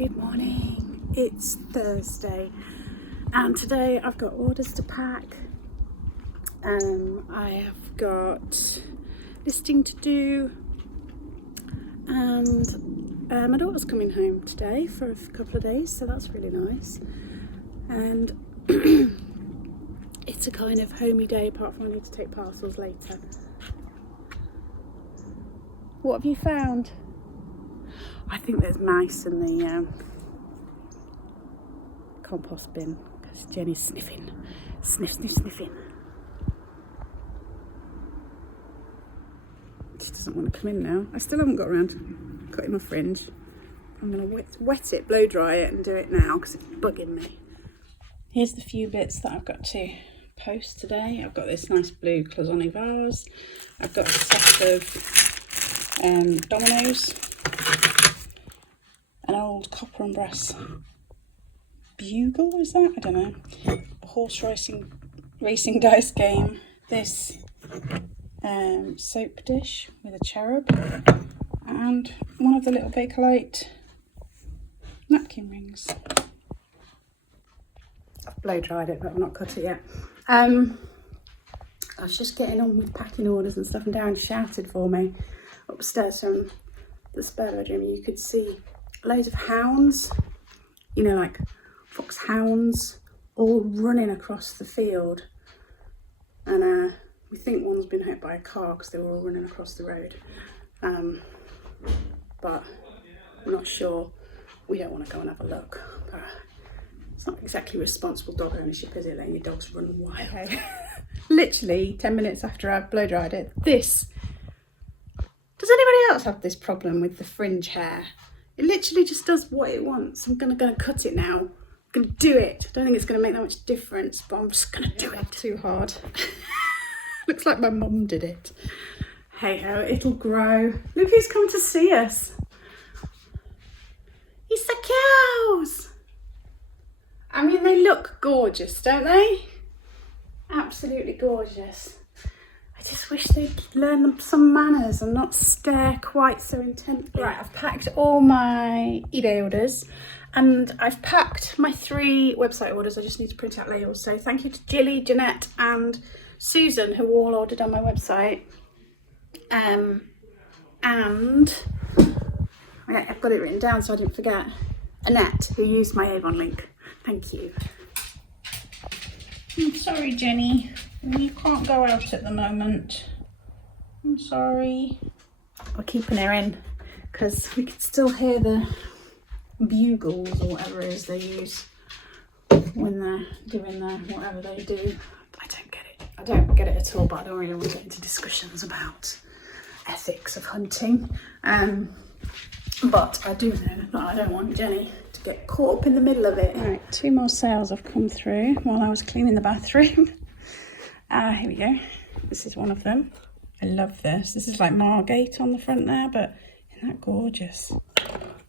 Good morning, it's Thursday and today I've got orders to pack. I have got listing to do and my daughter's coming home today for a couple of days, so that's really nice. And it's a kind of homey day apart from I need to take parcels later. What have you found? I think there's mice in the compost bin because Jenny's sniffing. Sniffing. She doesn't want to come in now. I still haven't got around to cutting my fringe. I'm going to wet it, blow dry it and do it now because it's bugging me. Here's the few bits that I've got to post today. I've got this nice blue cloisonne vase. I've got a set of dominoes. An old copper and brass bugle, is that? I don't know. A horse racing dice game. This soap dish with a cherub. And one of the little Bakelite napkin rings. I've blow dried it, but I've not cut it yet. I was just getting on with packing orders and stuff, and Darren shouted for me upstairs from the spare bedroom. You could see loads of hounds, you know, like foxhounds, all running across the field. And we think one's been hit by a car because they were all running across the road. But we're not sure. We don't want to go and have a look. But it's not exactly responsible dog ownership, is it? Letting your dogs run wild. Okay. Literally 10 minutes after I've blow dried it. Does anybody else have this problem with the fringe hair? It literally just does what it wants. I'm gonna cut it now. I'm gonna do it. I don't think it's gonna make that much difference, but I'm just gonna do it. Too hard. Looks like my mum did it. Hey ho, it'll grow. Look who's come to see us. It's the cows. I mean, they look gorgeous, don't they? Absolutely gorgeous. I just wish they'd learn some manners and not stare quite so intently. Right, I've packed all my eBay orders and I've packed my 3 website orders. I just need to print out labels. So thank you to Jilly, Jeanette and Susan, who all ordered on my website. And I've got it written down so I didn't forget. Annette, who used my Avon link. Thank you. I'm sorry, Jenny. You can't go out at the moment. I'm sorry. We're keeping her in because we can still hear the bugles or whatever it is they use when they're doing their whatever they do. I don't get it. I don't get it at all, but I don't really want to get into discussions about ethics of hunting. But I do know that I don't want Jenny to get caught up in the middle of it. Right, 2 more sales have come through while I was cleaning the bathroom. Here we go. This is one of them. I love this. This is like Margate on the front there, but isn't that gorgeous?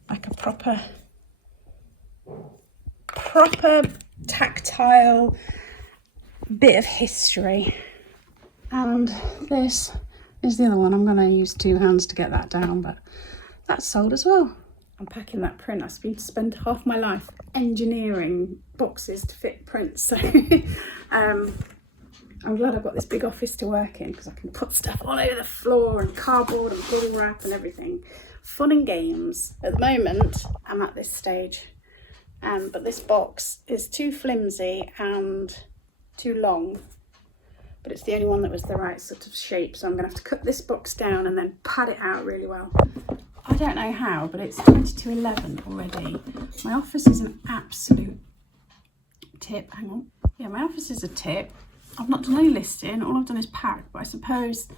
Like a proper tactile bit of history. And this is the other one. I'm going to use 2 hands to get that down, but that's sold as well. I'm packing that print. I've been to spend half my life engineering boxes to fit prints. So I'm glad I've got this big office to work in because I can put stuff all over the floor and cardboard and bubble wrap and everything. Fun and games. At the moment, I'm at this stage. But this box is too flimsy and too long. But it's the only one that was the right sort of shape. So I'm going to have to cut this box down and then pad it out really well. I don't know how, but it's 20 to 11 already. My office is an absolute tip. Hang on. Yeah, my office is a tip. I've not done any listing. All I've done is pack, but I suppose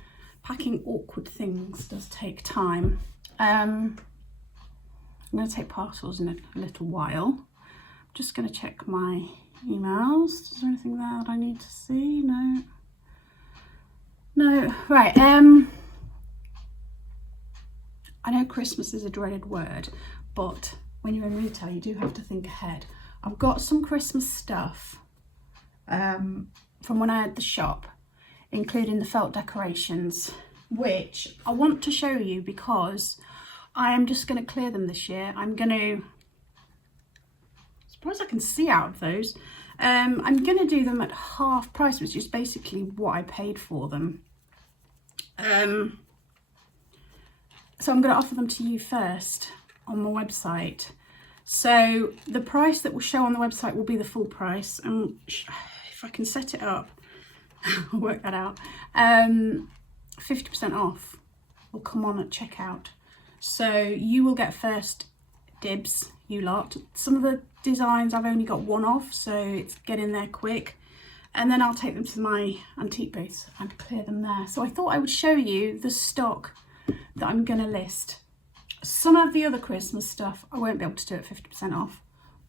packing awkward things does take time. I'm going to take parcels in a little while. I'm just going to check my emails. Is there anything there that I need to see? No. Right. I know Christmas is a dreaded word, but when you're in retail, you do have to think ahead. I've got some Christmas stuff from when I had the shop, including the felt decorations, which I want to show you because I am just going to clear them this year. I'm going to surprised I can see out of those. I'm going to do them at half price, which is basically what I paid for them. So I'm going to offer them to you first on my website. So the price that will show on the website will be the full price. And if I can set it up, I'll work that out. 50% off will come on at checkout. So you will get first dibs, you lot. Some of the designs I've only got one of, so it's getting there quick. And then I'll take them to my antique booth and clear them there. So I thought I would show you the stock that I'm going to list. Some of the other Christmas stuff I won't be able to do at 50% off,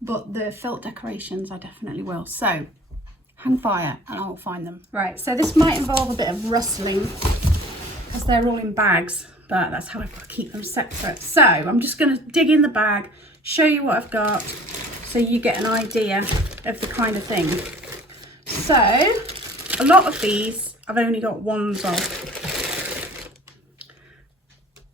but the felt decorations I definitely will. So hang fire and I'll find them. Right, so this might involve a bit of rustling because they're all in bags, but that's how I've got to keep them separate. So I'm just going to dig in the bag, show you what I've got, so you get an idea of the kind of thing. So a lot of these I've only got ones of.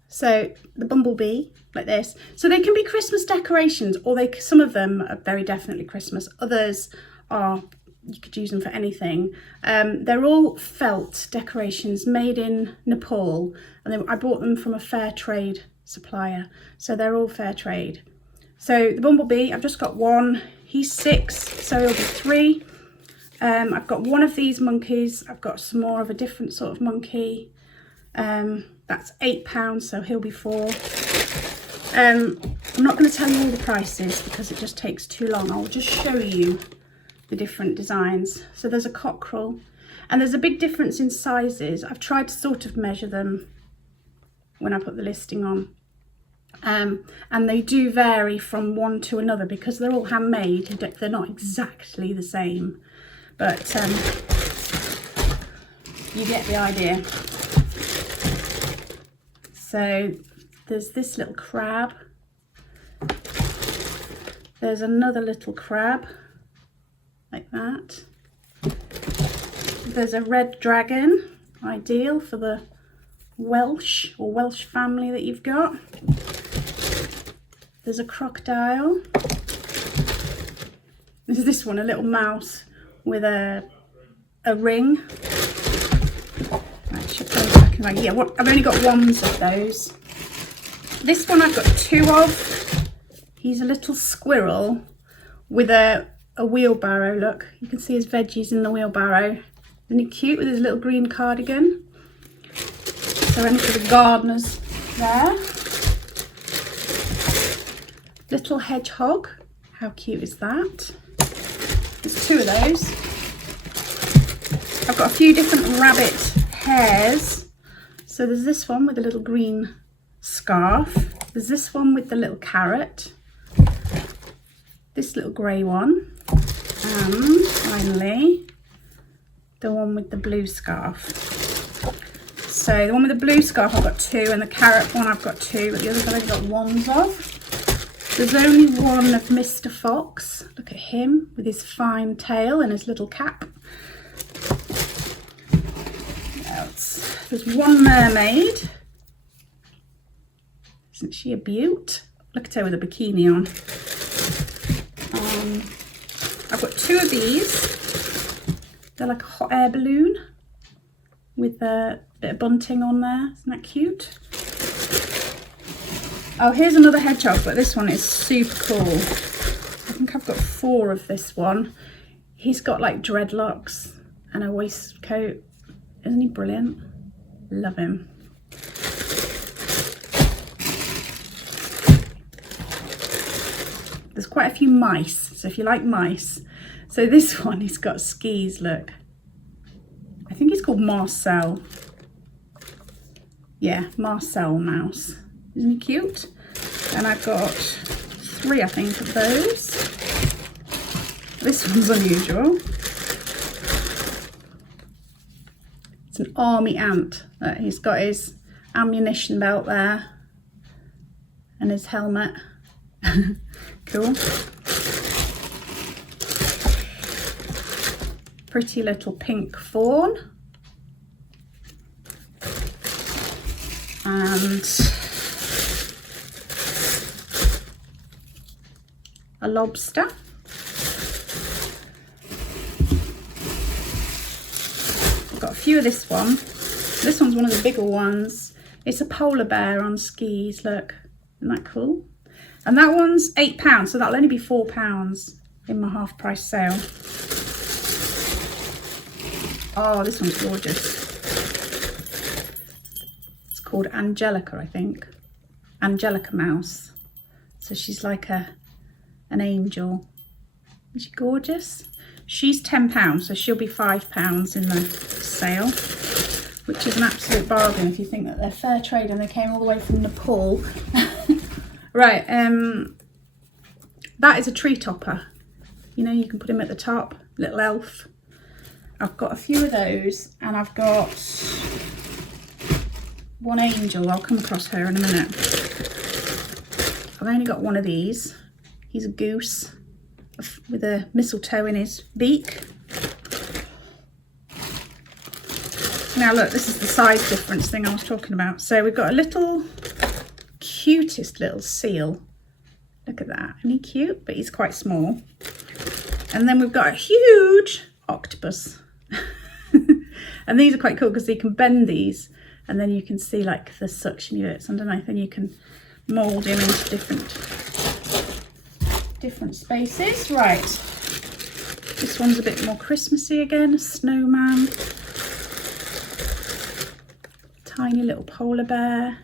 So the bumblebee, like this. So they can be Christmas decorations, or some of them are very definitely Christmas. Others are, you could use them for anything. They're all felt decorations made in Nepal, and I bought them from a fair trade supplier. So they're all fair trade. So the bumblebee, I've just got one. He's 6, so he'll be 3. I've got one of these monkeys. I've got some more of a different sort of monkey. That's £8, so he'll be 4. I'm not going to tell you all the prices because it just takes too long. I'll just show you the different designs. So there's a cockerel, and there's a big difference in sizes. I've tried to sort of measure them when I put the listing on. And they do vary from one to another because they're all handmade. They're not exactly the same, but you get the idea. So there's this little crab. There's another little crab, like that. There's a red dragon, ideal for the Welsh or Welsh family that you've got. There's a crocodile. There's this one, a little mouse with a ring. Yeah, I've only got ones of those. This one I've got 2 of. He's a little squirrel with a wheelbarrow. Look, you can see his veggies in the wheelbarrow. Isn't he cute with his little green cardigan? So any for the gardeners there. Little hedgehog. How cute is that? There's 2 of those. I've got a few different rabbit hairs. So there's this one with a little green scarf. There's this one with the little carrot. This little grey one. And finally, the one with the blue scarf. So the one with the blue scarf I've got 2, and the carrot one I've got 2, but the others I've got ones of. There's only one of Mr. Fox. Look at him with his fine tail and his little cap. There's one mermaid. Isn't she a beaut? Look at her with a bikini on. I've got 2 of these. They're like a hot air balloon with a bit of bunting on there. Isn't that cute? Oh, here's another hedgehog, but this one is super cool. I think I've got 4 of this one. He's got like dreadlocks and a waistcoat. Isn't he brilliant? Love him. There's quite a few mice, so if you like mice. So this one, he's got skis, look. I think he's called Marcel. Yeah, Marcel mouse. Isn't he cute? And I've got 3, I think, of those. This one's unusual. It's an army ant. He's got his ammunition belt there and his helmet. Cool. Pretty little pink fawn. And a lobster. few of this one. This one's one of the bigger ones. It's a polar bear on skis, look. Isn't that cool? And that one's £8, so that'll only be £4 in my half price sale. Oh, this one's gorgeous. It's called Angelica, I think. Angelica mouse. So she's like an angel. Is she gorgeous? She's £10, so she'll be £5 in the sale, which is an absolute bargain if you think that they're fair trade and they came all the way from Nepal. Right, that is a tree topper. You know, you can put him at the top, little elf. I've got a few of those, and I've got one angel. I'll come across her in a minute. I've only got one of these. He's a goose with a mistletoe in his beak. Now look, this is the size difference thing I was talking about. So we've got a little, cutest little seal. Look at that, isn't he cute? But he's quite small. And then we've got a huge octopus. And these are quite cool because you can bend these and then you can see like the suction units underneath, and you can mould him into different spaces. Right, this one's a bit more Christmassy again, a snowman. Tiny little polar bear.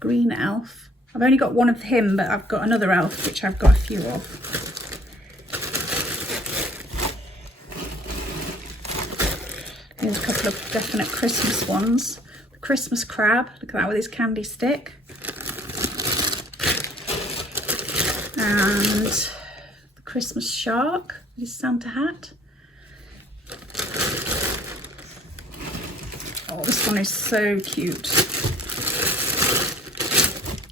Green elf. I've only got one of him, but I've got another elf which I've got a few of. Here's a couple of definite Christmas ones. The Christmas crab, look at that with his candy stick. And the Christmas shark with his Santa hat. Oh, this one is so cute.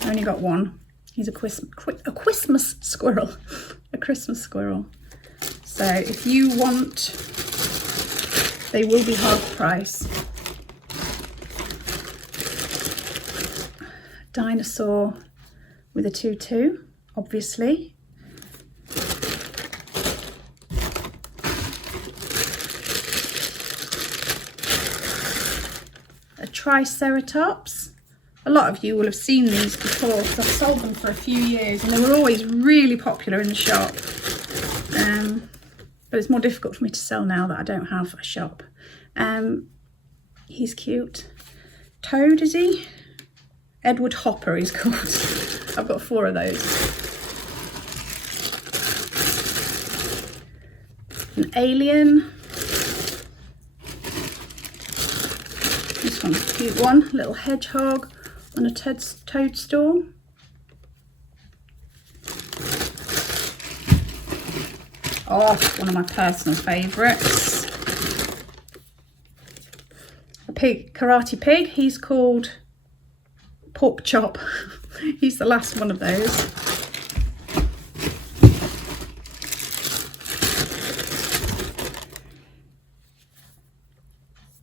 I only got one. He's a Christmas squirrel. A Christmas squirrel. So if you want, they will be half price. Dinosaur with a tutu, obviously. A Triceratops. A lot of you will have seen these before because I've sold them for a few years and they were always really popular in the shop. But it's more difficult for me to sell now that I don't have a shop. He's cute. Toad, is he? Edward Hopper he's called. I've got 4 of those. An alien. This one's a cute one. Little hedgehog on a toadstool. Oh, one of my personal favourites. A pig, karate pig. He's called Pork Chop. He's the last one of those.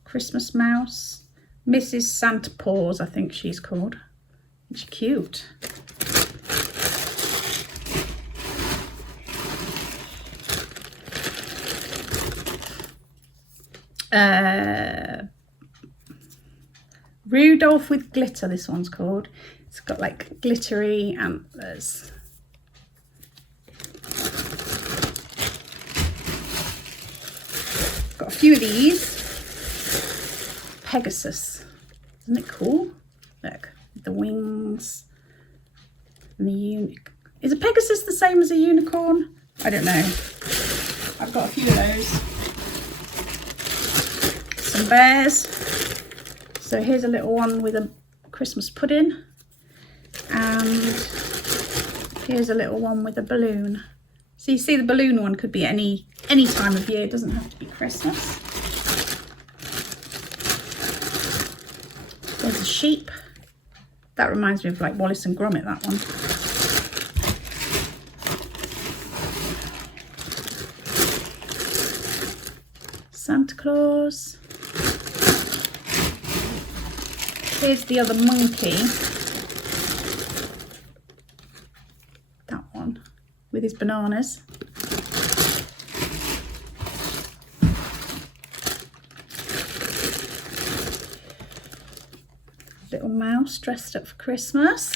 Christmas mouse. Mrs. Santa Paws, I think she's called. She's cute. Rudolph with glitter, this one's called. It's got like glittery antlers. Got a few of these. Pegasus, isn't it cool? Look, the wings and the is a Pegasus the same as a unicorn? I don't know. I've got a few of those. Some bears. So here's a little one with a Christmas pudding, and here's a little one with a balloon. So you see the balloon one could be any time of year, it doesn't have to be Christmas. There's a sheep. That reminds me of like Wallace and Gromit, that one. Santa Claus. Here's the other monkey. That one with his bananas. mouse dressed up for Christmas.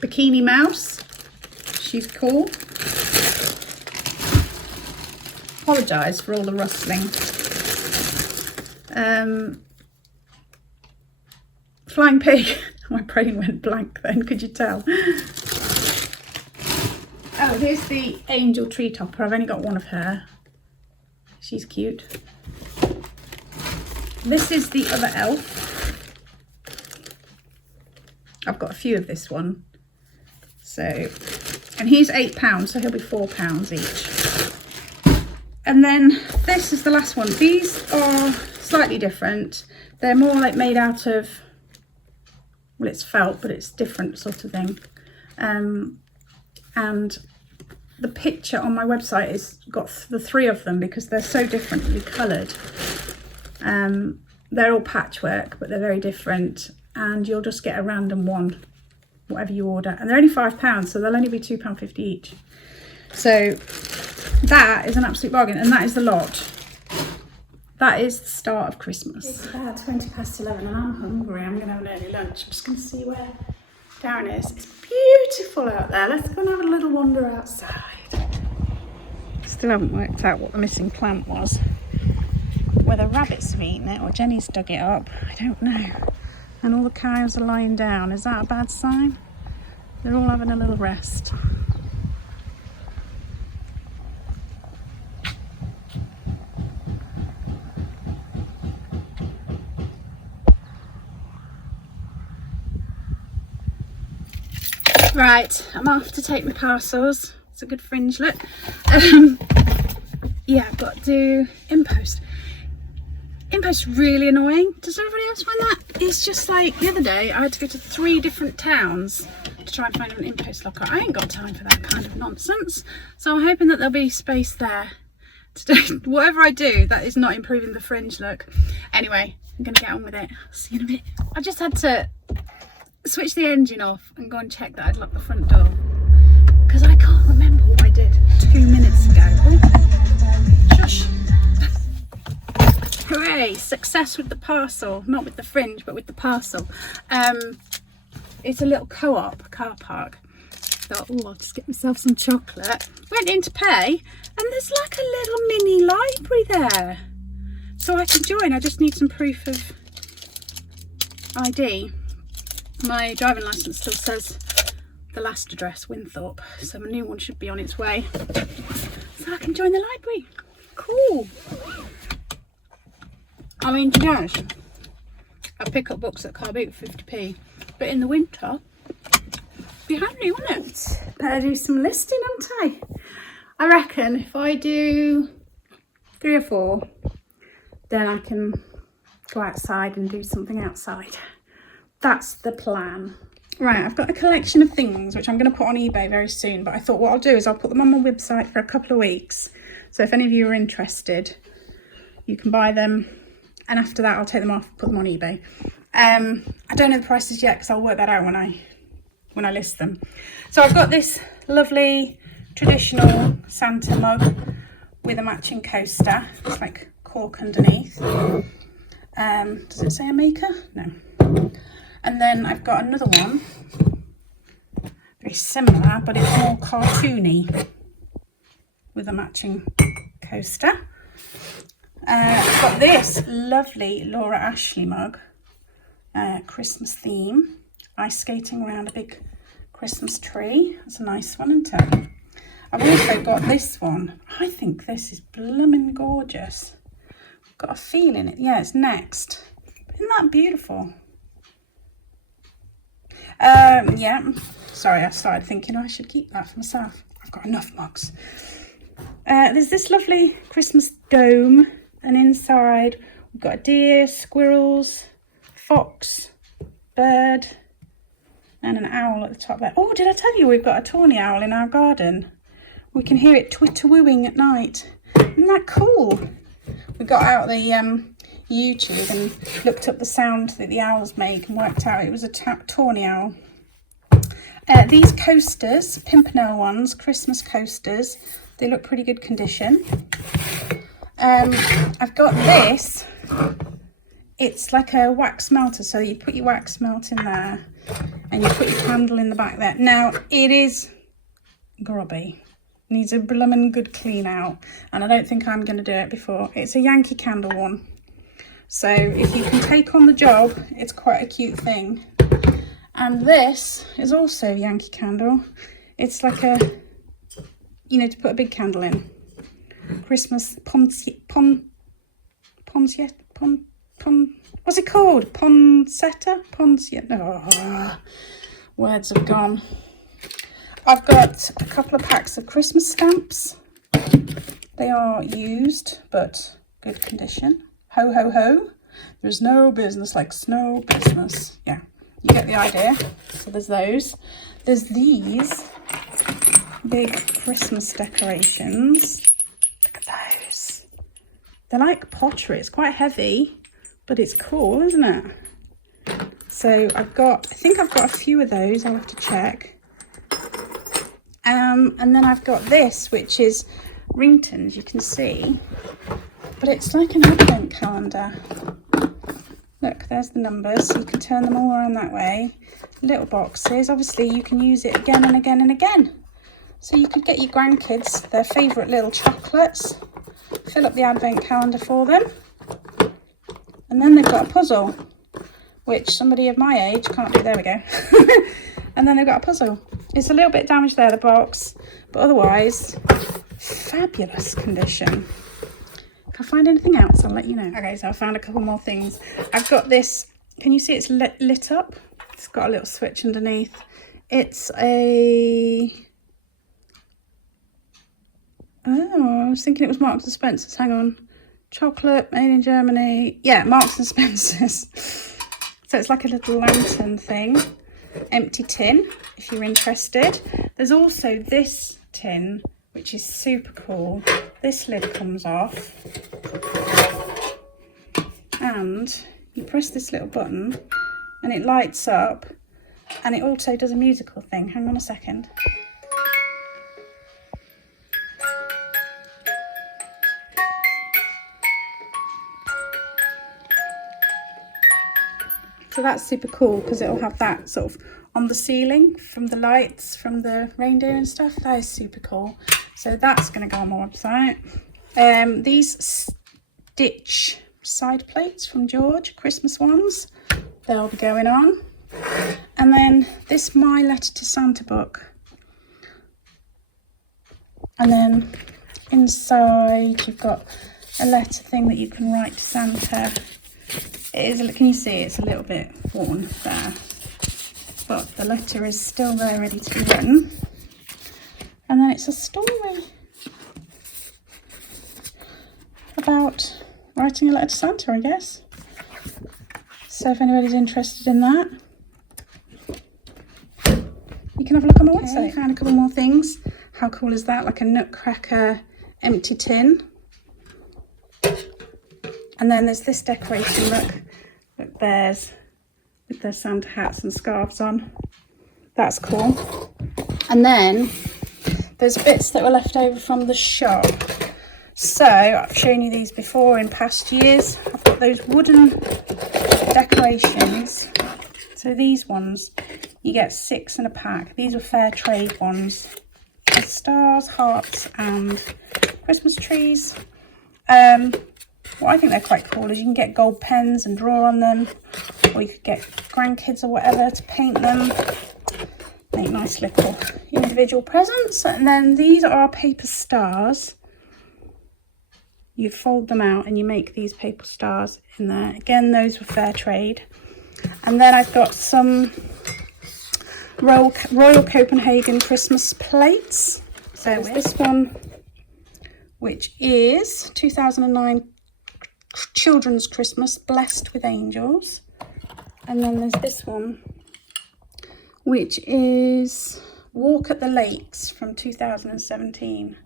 Bikini mouse. She's cool. Apologise for all the rustling. Flying pig. My brain went blank then, could you tell? Oh, here's the angel tree topper. I've only got one of her. She's cute. This is the other elf. I've got a few of this one. So, and he's £8, so he'll be £4 each. And then this is the last one. These are slightly different. They're more like made out of, well, it's felt, but it's different sort of thing. And the picture on my website has got the 3 of them because they're so differently coloured. They're all patchwork, but they're very different, and you'll just get a random one, whatever you order. And they're only £5, so they'll only be £2.50 each. So that is an absolute bargain, and that is the lot. That is the start of Christmas. It's about 11:20 and I'm hungry. I'm going to have an early lunch. I'm just going to see where Darren is. It's beautiful out there. Let's go and have a little wander outside. Still haven't worked out what the missing plant was. Whether rabbits have eaten it or Jenny's dug it up, I don't know. And all the cows are lying down. Is that a bad sign? They're all having a little rest. Right, I'm off to take my parcels. It's a good fringe look. Yeah, I've got to do InPost. InPost's really annoying. Does everybody else find that? It's just like the other day I had to go to 3 different towns to try and find an InPost locker. I ain't got time for that kind of nonsense. So I'm hoping that there'll be space there to do whatever I do that is not improving the fringe look. Anyway, I'm going to get on with it. See you in a bit. I just had to switch the engine off and go and check that I'd locked the front door because I can't remember what I did 2 minutes ago. Oh, shush. Hooray, success with the parcel, not with the fringe but with the parcel. It's a little co-op car park. Thought, oh, I'll just get myself some chocolate. Went in to pay and there's like a little mini library there, so I can join. I just need some proof of ID. My driving licence still says the last address, Winthorpe, so my new one should be on its way. So I can join the library. Cool. I mean, to be honest, I pick up books at Car Boot for 50p, but in the winter, it'd be handy, wouldn't it? Better do some listing, haven't I reckon if I do 3 or 4, then I can go outside and do something outside. That's the plan. Right, I've got a collection of things which I'm going to put on eBay very soon, but I thought what I'll do is I'll put them on my website for a couple of weeks. So if any of you are interested, you can buy them, and after that I'll take them off and put them on eBay. I don't know the prices yet because I'll work that out when I list them. So I've got this lovely traditional Santa mug with a matching coaster. It's like cork underneath. Does it say a maker? No. And then I've got another one, very similar, but it's more cartoony, with a matching coaster. I've got this lovely Laura Ashley mug, Christmas theme, ice skating around a big Christmas tree. That's a nice one, isn't it? I've also got this one. I think this is blooming gorgeous. I've got a feel in it. Yeah, it's next. Isn't that beautiful? Yeah, sorry, I started thinking I should keep that for myself. I've got enough mugs. There's this lovely Christmas dome, and inside we've got a deer, squirrels, fox, bird, and an owl at the top there. Oh, did I tell you we've got a tawny owl in our garden? We can hear it twitter-wooing at night. Isn't that cool? We got out the YouTube and looked up the sound that the owls make and worked out it was a tawny owl. These coasters, Pimpernel ones, Christmas coasters, They look pretty good condition. I've got this. It's like a wax melter, so you put your wax melt in there and you put your candle in the back there. Now, it is grubby. Needs a bloomin' good clean out, and I don't think I'm going to do it before. It's a Yankee Candle one. So if you can take on the job, it's quite a cute thing. And this is also Yankee Candle. It's like a, you know, to put a big candle in. Christmas what's it called? Poncetta? Oh, words have gone. I've got a couple of packs of Christmas stamps. They are used, but good condition. Ho, ho, ho. There's no business like snow business. Yeah, you get the idea. So there's those. There's these big Christmas decorations. Look at those. They're like pottery. It's quite heavy, but it's cool, isn't it? So I think I've got a few of those. I'll have to check. And then I've got this, which is Ringtons, you can see, but it's like an advent calendar. Look, there's the numbers, so you can turn them all around that way. Little boxes. Obviously you can use it again and again and again. So you could get your grandkids their favourite little chocolates, fill up the advent calendar for them, and then they've got a puzzle, which somebody of my age can't do. There we go. And then they've got a puzzle. It's a little bit damaged there, the box, but otherwise fabulous condition. If I find anything else, I'll let you know. Okay, so I found a couple more things. I've got this, can you see it's lit up? It's got a little switch underneath. It's a, oh, I was thinking it was Marks and Spencer's. Hang on. Chocolate, made in Germany. Yeah, Marks and Spencer's. So it's like a little lantern thing. Empty tin, if you're interested. There's also this tin, which is super cool. This lid comes off, and you press this little button and it lights up, and it also does a musical thing. Hang on a second. So that's super cool because it'll have that sort of on the ceiling from the lights from the reindeer and stuff. That is super cool. So that's going to go on my website. These Stitch side plates from George, Christmas ones, they'll be going on. And then this My Letter to Santa book. And then inside you've got a letter thing that you can write to Santa. It is, can you see it's a little bit worn there, but the letter is still there ready to be written. And then it's a story about writing a letter to Santa, I guess. So if anybody's interested in that, you can have a look on my website. I found a couple more things. How cool is that? Like a Nutcracker empty tin. And then there's this decoration, look, bears with their Santa hats and scarves on. That's cool. And then there's bits that were left over from the shop. So I've shown you these before in past years. I've got those wooden decorations. So these ones, you get 6 in a pack. These are fair trade ones. There's stars, hearts and Christmas trees. What I think they're quite cool is you can get gold pens and draw on them, or you could get grandkids or whatever to paint them. Make nice little individual presents. And then these are paper stars. You fold them out and you make these paper stars in there. Again, those were fair trade. And then I've got some Royal Copenhagen Christmas plates. So there's this one, which is 2009 Children's Christmas, Blessed with Angels. And then there's this one, which is Walk at the Lakes from 2017,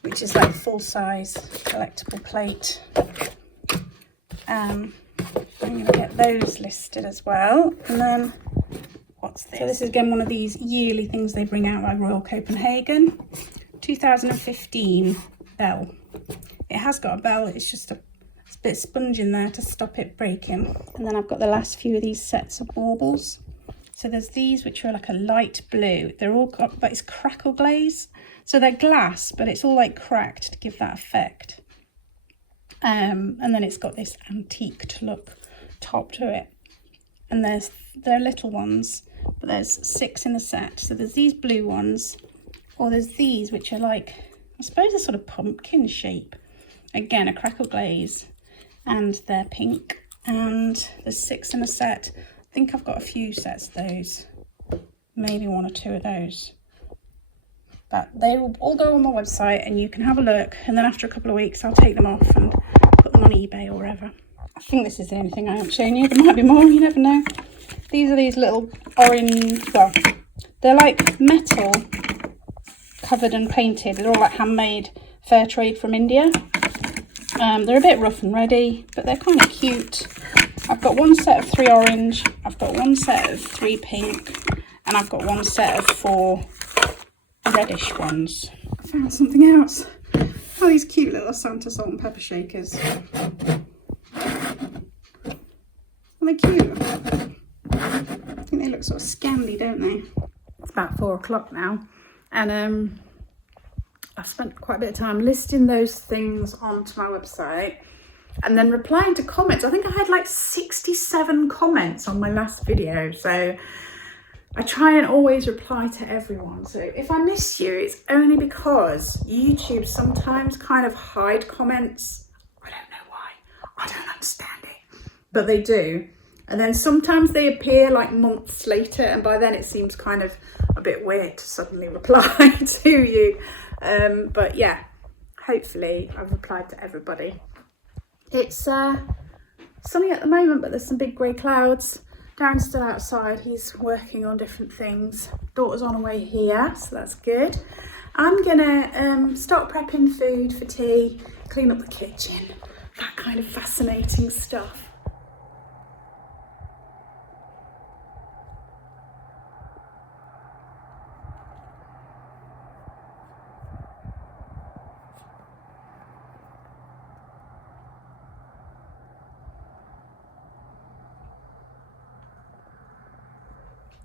which is like full-size collectible plate. I'm going to get those listed as well. And then what's this? So this is again one of these yearly things they bring out by Royal Copenhagen. 2015 bell. It has got a bell, it's just a bit of sponge in there to stop it breaking. And then I've got the last few of these sets of baubles. So there's these which are like a light blue. They're all got, but it's crackle glaze. So they're glass, but it's all like cracked to give that effect. And then it's got this antiqued look top to it. And they're little ones, but there's 6 in the set. So there's these blue ones, or there's these which are like, I suppose a sort of pumpkin shape. Again, a crackle glaze, and they're pink. And there's 6 in a set. I think I've got a few sets of those, maybe 1 or 2 of those. But they will all go on my website and you can have a look, and then after a couple of weeks I'll take them off and put them on eBay or wherever. I think this is the only thing I haven't shown you. There might be more, you never know. These are these little orange, well, they're like metal covered and painted. They're all like handmade, fair trade from India. They're a bit rough and ready, but they're kind of cute. I've got 1 set of 3 orange, I've got 1 set of 3 pink, and I've got 1 set of 4 reddish ones. I found something else. Oh, these cute little Santa salt and pepper shakers. Are they cute? I think they look sort of Scandi, don't they? It's about 4 o'clock now, and I've spent quite a bit of time listing those things onto my website and then replying to comments. I think I had like 67 comments on my last video, so I try and always reply to everyone. So if I miss you, it's only because YouTube sometimes kind of hide comments. I don't know why. I don't understand it, but they do. And then sometimes they appear like months later, and by then it seems kind of a bit weird to suddenly reply to you. But yeah, hopefully I've replied to everybody. It's sunny at the moment, but there's some big grey clouds. Darren's still outside, he's working on different things. Daughter's on her way here, so that's good. I'm gonna start prepping food for tea, clean up the kitchen, that kind of fascinating stuff.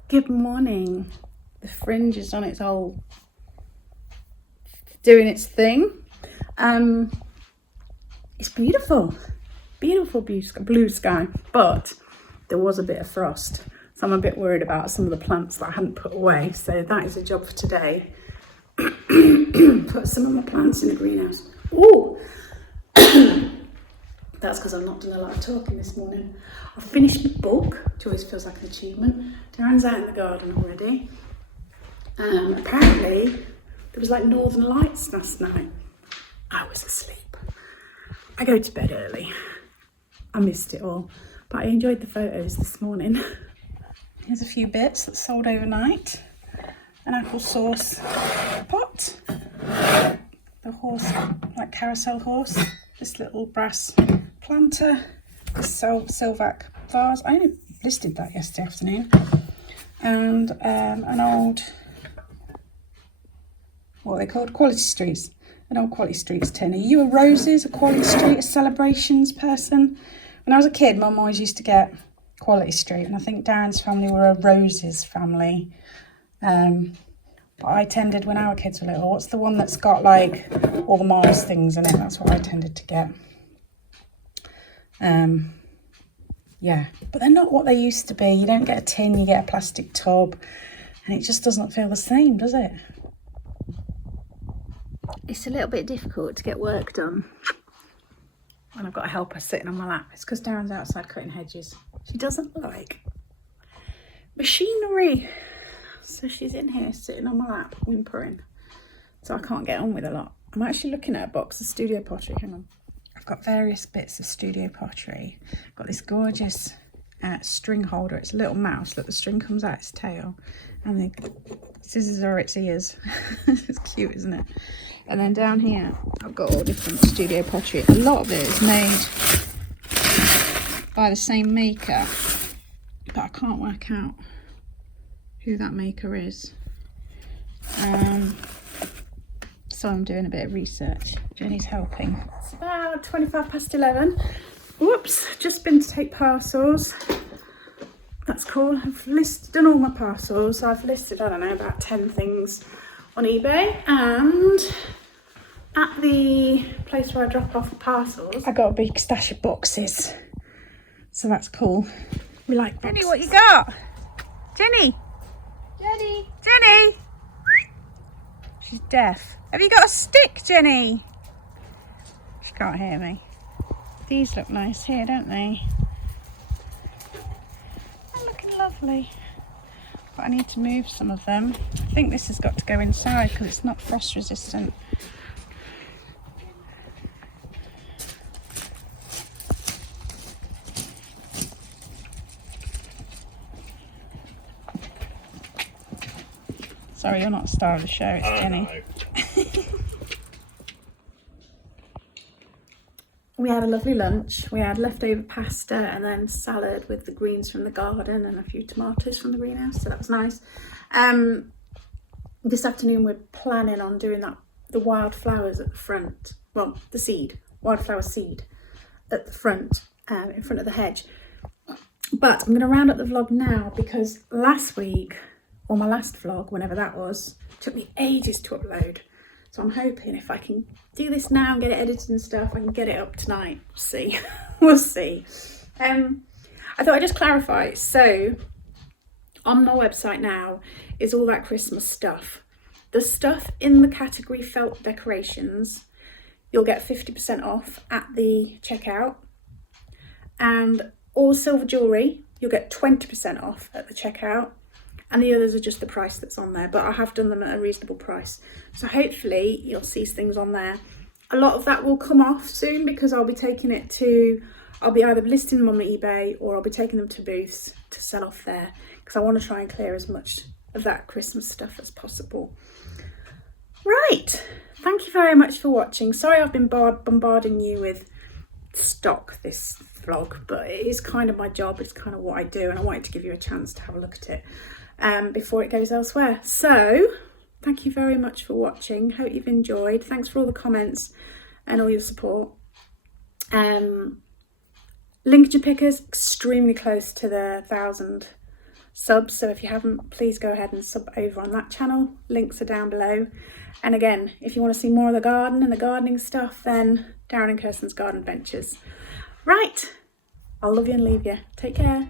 Good morning. The fringe is on its old, doing its thing. It's beautiful, beautiful blue sky, but there was a bit of frost, so I'm a bit worried about some of the plants that I hadn't put away. So that is a job for today. Put some of my plants in the greenhouse. Oh, that's because I've not done a lot of talking this morning. I've finished the book, which always feels like an achievement. Darren's out in the garden already. Apparently, there was like northern lights last night. I was asleep. I go to bed early. I missed it all, but I enjoyed the photos this morning. Here's a few bits that sold overnight. An apple sauce pot. The horse, like carousel horse. This little brass planter. This Silvac vase. I only listed that yesterday afternoon. And an old, what are they called? Quality Streets. An old Quality Streets tin. Are you a roses, a Quality Street, a celebrations person? When I was a kid, Mum always used to get Quality Street, and I think Darren's family were a roses family. But I tended, when our kids were little, what's the one that's got like all the Mars things in it? That's what I tended to get. Yeah, but they're not what they used to be. You don't get a tin, you get a plastic tub, and it just doesn't feel the same, does it? It's a little bit difficult to get work done when I've got a helper sitting on my lap. It's because Darren's outside cutting hedges. She doesn't like machinery, so she's in here sitting on my lap whimpering, so I can't get on with a lot. I'm actually looking at a box of studio pottery. Hang on. I've got various bits of studio pottery. I've got this gorgeous string holder. It's a little mouse. Look, the string comes out its tail, and the scissors are its ears. It's cute, isn't it? And then down here, I've got all different studio pottery. A lot of it is made by the same maker, but I can't work out who that maker is. just so I'm doing a bit of research. Jenny's helping. It's about 11:25. Whoops, just been to take parcels. That's cool. I've done all my parcels. I've listed, I don't know, about 10 things on eBay, and at the place where I drop off the parcels, I got a big stash of boxes, so that's cool. We like boxes. Jenny, what you got? Jenny! Jenny! Jenny! She's deaf. Have you got a stick, Jenny? She can't hear me. These look nice here, don't they? They're looking lovely. But I need to move some of them. I think this has got to go inside because it's not frost resistant. Sorry, you're not the star of the show, it's Jenny. We had a lovely lunch. We had leftover pasta and then salad with the greens from the garden and a few tomatoes from the greenhouse, so that was nice. This afternoon we're planning on doing the wildflowers at the front. Well, the wildflower seed at the front, in front of the hedge. But I'm going to round up the vlog now because last week, or my last vlog, whenever that was, took me ages to upload. So I'm hoping if I can do this now and get it edited and stuff, I can get it up tonight. We'll see. We'll see. I thought I'd just clarify. So on my website now is all that Christmas stuff. The stuff in the category felt decorations, you'll get 50% off at the checkout. And all silver jewellery, you'll get 20% off at the checkout. And the others are just the price that's on there, but I have done them at a reasonable price. So hopefully you'll see things on there. A lot of that will come off soon because I'll be taking it to, I'll be either listing them on my eBay or I'll be taking them to booths to sell off there because I want to try and clear as much of that Christmas stuff as possible. Right, thank you very much for watching. Sorry I've been bombarding you with stock this vlog, but it is kind of my job, it's kind of what I do, and I wanted to give you a chance to have a look at it before it goes elsewhere. So thank you very much for watching. Hope you've enjoyed. Thanks for all the comments and all your support. Lincolnshire Pickers extremely close to the 1,000 subs, so if you haven't, please go ahead and sub over on that channel. Links are down below. And again, if you want to see more of the garden and the gardening stuff, then Darren and Kirsten's Garden Ventures. Right, I'll love you and leave you. Take care.